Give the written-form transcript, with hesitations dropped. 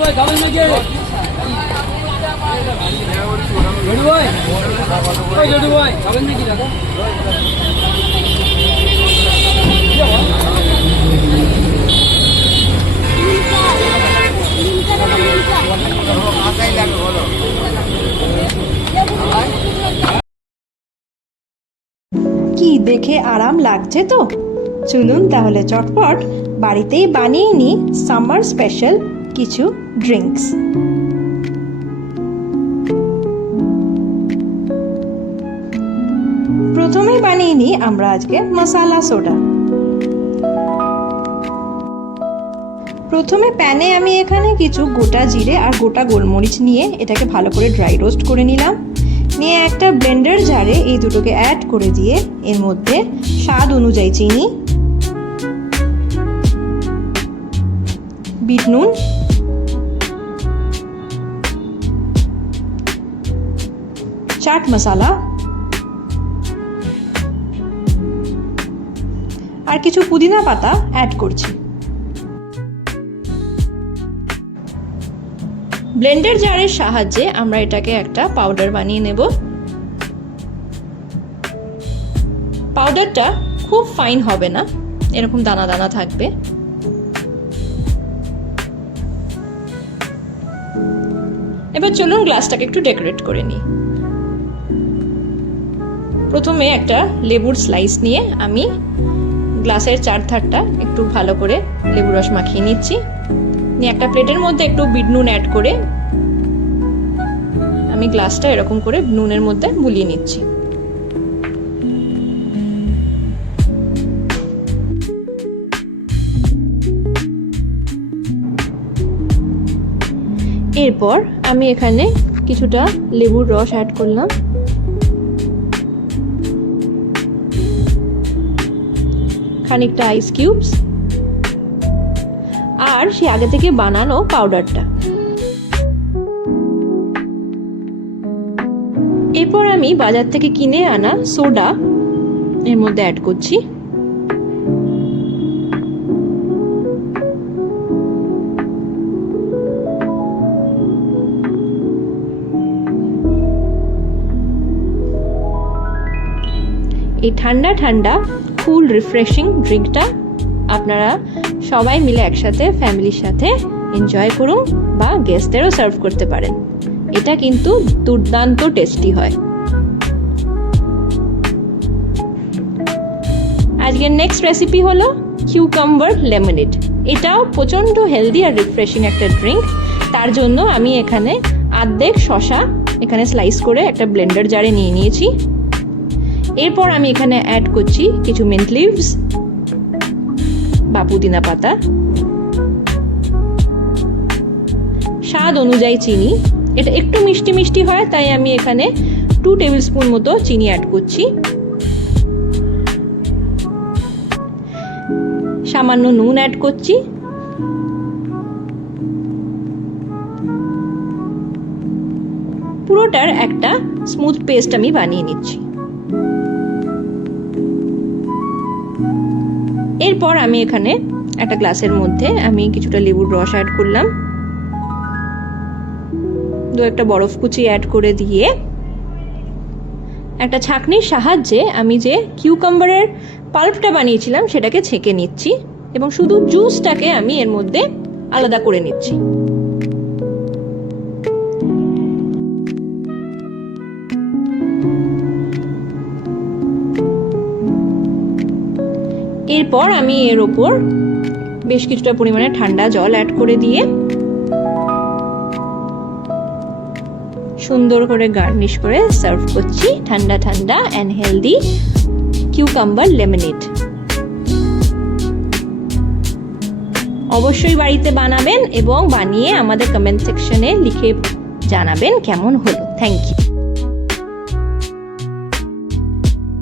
ভাই খাবেন নাকি? জডু ভাই, ওই জডু ভাই খাবেন নাকি দাদা? কি দেখে আরাম লাগছে তো? চলুন তাহলে চটপট বাড়িতেই বানিয়ে নিই সামার স্পেশাল কিছু ড্রিঙ্কস। প্রথমে বানিয়ে নিই আমরা আজকে মশলা সোডা। প্রথমে প্যানে আমি এখানে কিছু গোটা জিরে আর গোটা গোলমরিচ নিয়ে এটাকে ভালো করে ড্রাই রোস্ট করে নিলাম। নিয়ে একটা ব্লেন্ডার জারে এই দুটোকে অ্যাড করে দিয়ে এর মধ্যে স্বাদ অনুযায়ী চিনি, বিট নুন, চাট মশলা আর কিছু পুদিনা পাতা অ্যাড করছি। ব্লেন্ডার জারের সাহায্যে আমরা এটাকে একটা পাউডার বানিয়ে নেব। পাউডারটা খুব ফাইন হবে না, এরকম দানা দানা থাকবে। এবার চলুন গ্লাসটাকে একটু ডেকোরেট করে নিই। প্রথমে একটা লেবুর স্লাইস নিয়ে আমি গ্লাসের চারধারটা একটু ভালো করে লেবু রস মাখিয়ে নিচ্ছি। নিয়ে একটা প্লেটের মধ্যে একটু বিট নুন অ্যাড করে আমি গ্লাসটা এরকম করে নুনের মধ্যে বুলিয়ে নিচ্ছি। এরপর আমি এখানে কিছুটা লেবুর রস অ্যাড করলাম, খানিকটা আইস কিউবস আর সে আগে থেকে বানানো পাউডারটা। এরপর আমি বাজার থেকে কিনে আনা সোডা এর মধ্যে অ্যাড করছি। এই ঠান্ডা ঠান্ডা কুল রিফ্রেশিং ড্রিঙ্কটা আপনারা সবাই মিলে একসাথে ফ্যামিলির সাথে এনজয় করুন বা গেস্টদেরও সার্ভ করতে পারেন। এটা কিন্তু দুর্দান্ত টেস্টি হয়। আজকের নেক্সট রেসিপি হলো কিউকাম্বার লেমনেড। এটাও প্রচন্ড হেলদি আর রিফ্রেশিং একটা ড্রিঙ্ক। তার জন্য আমি এখানে অর্ধেক শসা এখানে স্লাইস করে একটা ব্লেন্ডার জারে নিয়ে নিয়েছি। এরপর আমি এখানে অ্যাড করছি কিছু মিন্ট লিভস বা পুদিনা পাতা, স্বাদ অনুযায়ী চিনি। এটা একটু মিষ্টি মিষ্টি হয় তাই আমি এখানে 2 টেবিল স্পুন মতো চিনি অ্যাড করছি। সামান্য নুন অ্যাড করছি। পুরোটার একটা স্মুথ পেস্ট আমি বানিয়ে নিচ্ছি। এরপর আমি এখানে একটা গ্লাসের মধ্যে আমি কিছুটা লেবুর রস অ্যাড করলাম, একটা বরফ কুচি অ্যাড করে দিয়ে একটা ছাঁকনির সাহায্যে আমি যে কিউকাম্বারের পাল্পটা বানিয়েছিলাম সেটাকে ছেঁকে নিচ্ছি এবং শুধু জুসটাকে আমি এর মধ্যে আলাদা করে নিচ্ছি। এরপর আমি এর ওপর বেশ কিছুটা পরিমাণে ঠান্ডা জল অ্যাড করে দিয়ে সুন্দর করে গার্নিশ করে সার্ভ করছি ঠান্ডা ঠান্ডা অ্যান্ড হেলদি কিউকাম্বার লেমনেড। অবশ্যই বাড়িতে বানাবেন এবং বানিয়ে আমাদের কমেন্ট সেকশনে লিখে জানাবেন কেমন হলো। Thank you.